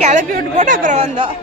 கிளப்பி விட்டு போட்டு அப்புறம் வந்தோம்.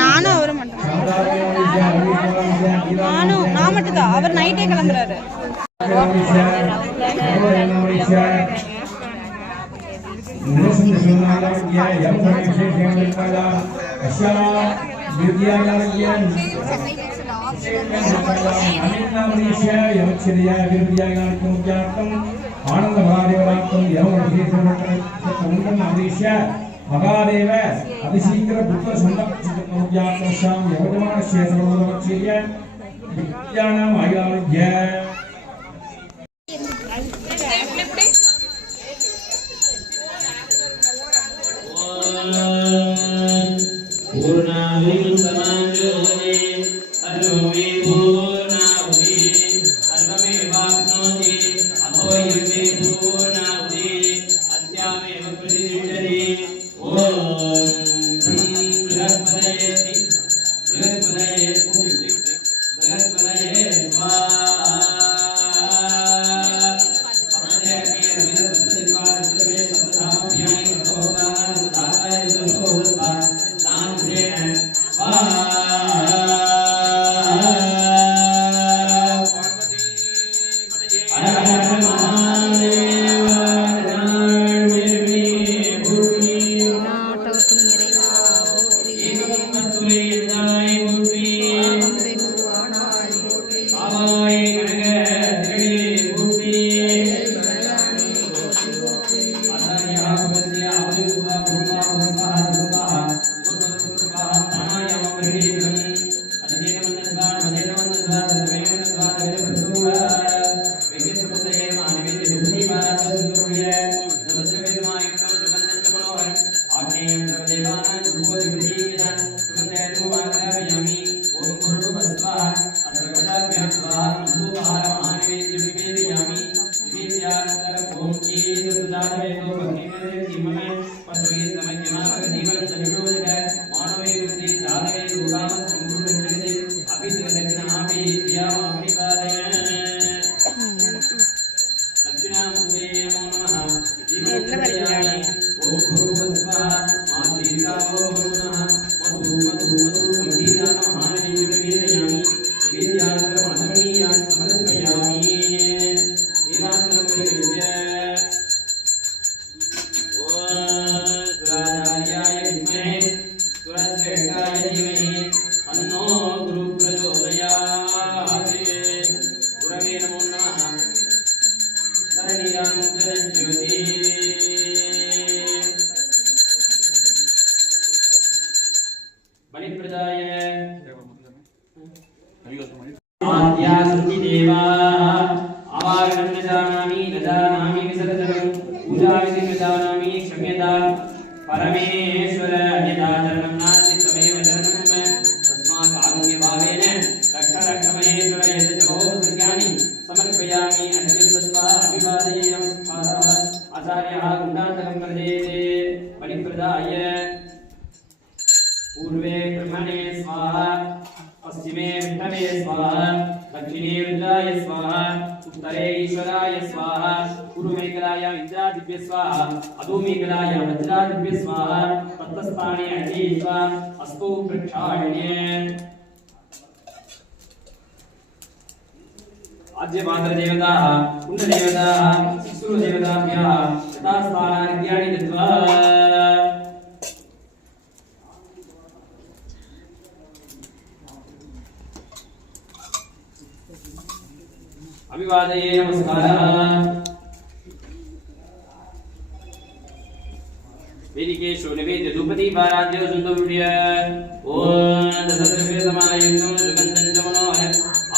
நானும் அவரு மட்டும் நான் மட்டும்தான். அவர் நைட்டே கிளம்புறாரு. ஆனந்த மகாதேவராக்கம் மகாதேவ அதிசீக்கிர புத்திர சந்தப்தியாம் யவதமானஸ்ய வித்யானாம் ஆயுர்வேத்ய பூர்ணாவில் சமாஜோதே அருவே பூர்ணாவி சர்வமே வாக்னோதி அபோயுமே பூர்ணாவி அத்யாமேவ பிரதிஷ்டதி ஓம் பிரகஸ்பதயே परमेश्वर अन्यथा चरणं नास्ति तमेव चरणं तस्मात् कारुण्यभावेन रक्ष रक्ष महेश्वर यत् जपो सर्गाणि समर्पयामि अन्यं दत्वा अभिवादयेयम्। स्वाहा पूर्वमेकलायां इंद्रादिभ्य स्वाहा अधोमेकलायां वज्रादिभ्य स्वाहा तत्स्थाने अग्निस्वा अस्तु प्रक्षालने आद्य मातर देवताः कुंड देवताः शिशु देवताभ्यः यथा स्थानार्घ्याणि दत्त्वा अभिवादये नमस्कारः वेदिकेषु निवेद्य धूपदीपाराध्यो सुन्दुर्य ओम दशद्रव्य समायुक्तं सुगन्धं च मनोहर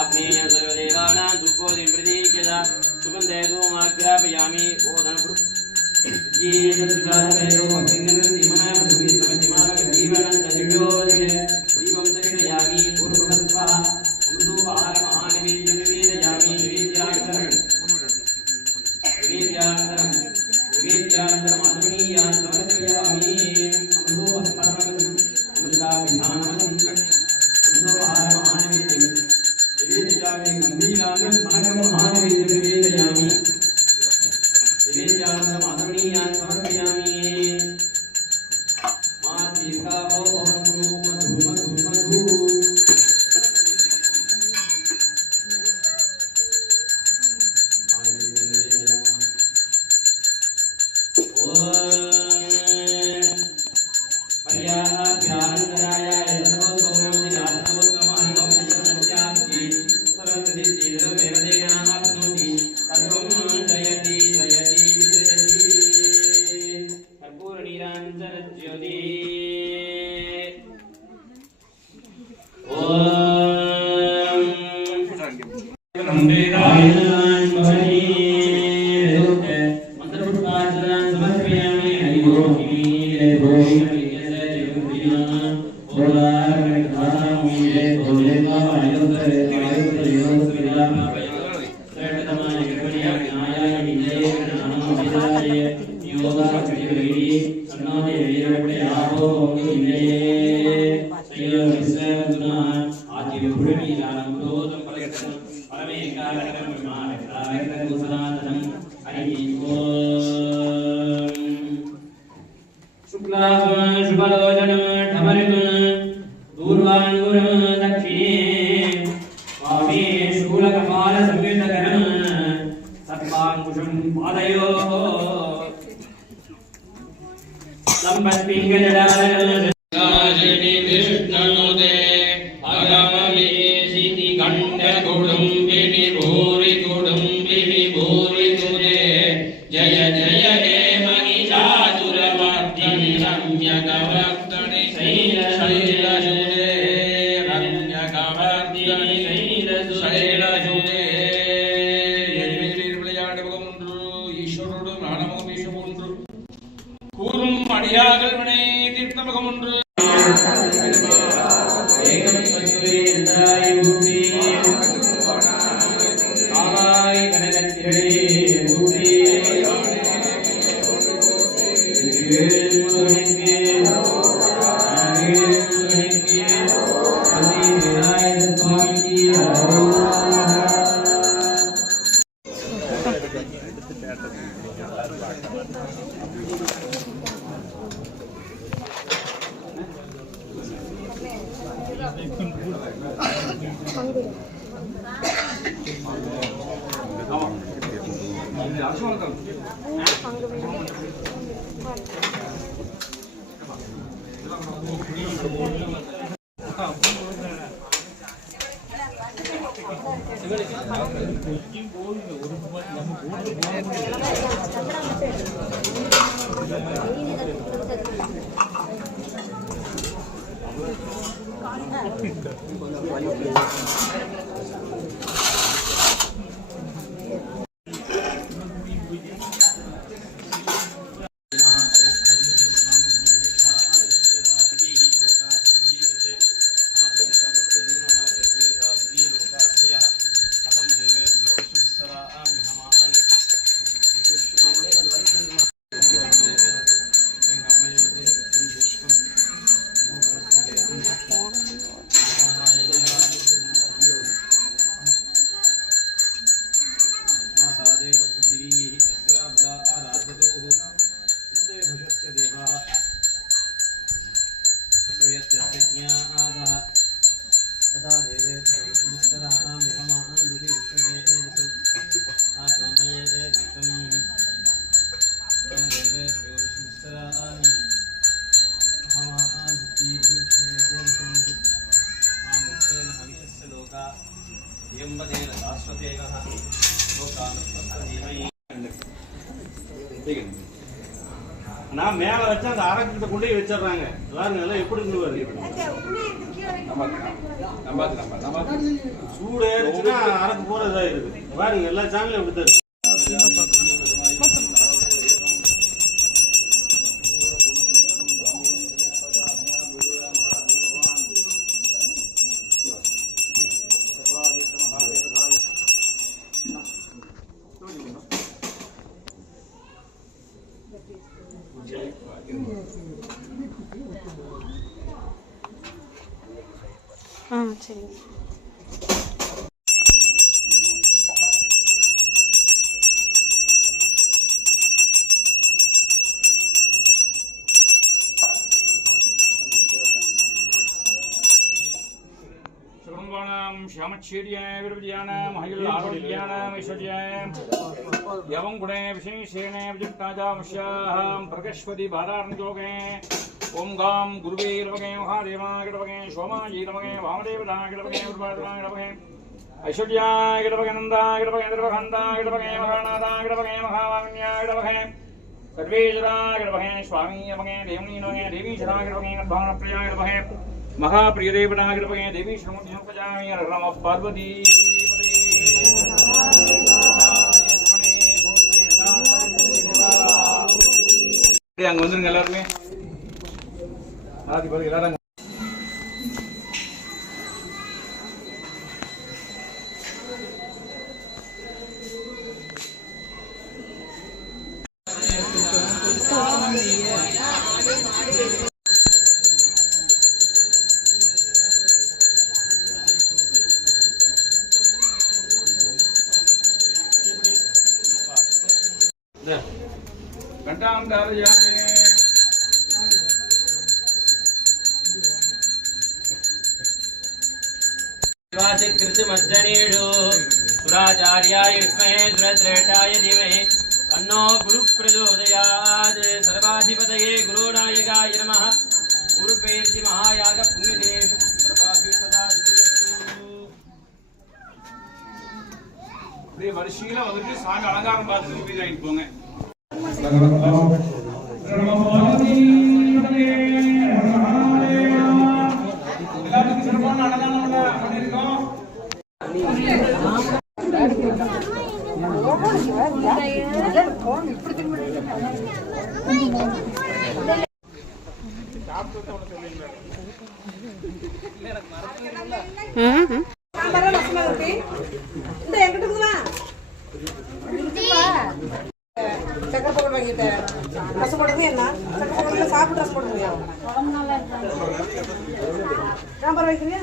आग्नेय सर्वदेवानां धूपोदिं प्रदीक्ष्यता सुगन्धे धूमाग्रापयामि ओदनपुर ये चतुर्जातवेदो भक्तिर्निर्ममः प्रभुविस्तमतिमावजीवनं दशयोदिके दीपं दर्शयामि पूर्वकस्वः अमृतोपहार महानिवेद्यं निवेदयामि निवेद्यान्तरम् आत्मनीयान् समर्पयामि अमृतोपहार महानिवेद्यं निवेदयामि गम्भीराङ्गं समग्रं महानिवेद्यं निवेदयामि निवेद्यान्तरम् आत्मनीयान् समर्पयामि मातृकावो भवन्तु मधु நான் மேல வச்சு அந்த அரக்கிட்ட கொண்டு போய் வச்சிடுறாங்க. பாருங்க எல்லாம் எப்படி இருக்கு. சூடு ஏறிச்சுன்னா அரக்கு போற இதா இருக்கு. பாருங்க எல்லா சேனலும் அப்படித்தான் இருக்கு. சரிங்க. श्यामच्छेर्याय विरविद्यानां महिल आरोग्यानां ऐश्वर्याय यवं गुणे विशेषेण विजुक्ताजामस्याहं प्रकश्वति भारार्णयोगे ओम गां गुरुवे नमः महादेवाय नमः सोमाय नमः वामदेवाय नमः गुरुपादाय नमः ऐश्वर्याय नमः नन्दाय नमः इंद्रभगन्ताय नमः महानाथाय नमः महावाण्याय नमः सर्वेश्वराय नमः स्वामी नमः देवनी नमः देवीश्वराय नमः भावनप्रियाय नमः महाप्रियदेवनाय नमः देवी श्रीमूर्तिसंपजामि नमः पार्वती पदे அங்க வந்துருங்க எல்லாரும் ஆதி பாருங்க எல்லாரும் घंटां धारयामि कृतमज्जनेषु सुराचार्याय विद्महे सुरश्रेष्ठाय धीमहि तन्नो गुरुः प्रचोदयात् सर्वाधिपतये गुरुनायकाय नमः गुरुपेर्ति महायाग पुण्यदेश அப்படியே வரிசையில வந்துட்டு சாமி அலங்காரம் பார்த்துட்டு போய் ஆயிட்டு போங்க. எல்லாத்துக்கும் சிறப்பான அன்னதானம் பண்ணிருக்கோம். சக்கரை போட்டு வாங்கிட்டேன். ரசம் போடுறது என்ன? சக்கரை போடுறது சாப்பிட்டு ரசம் போடுறியா? சாம்பார் வைக்கிறியா?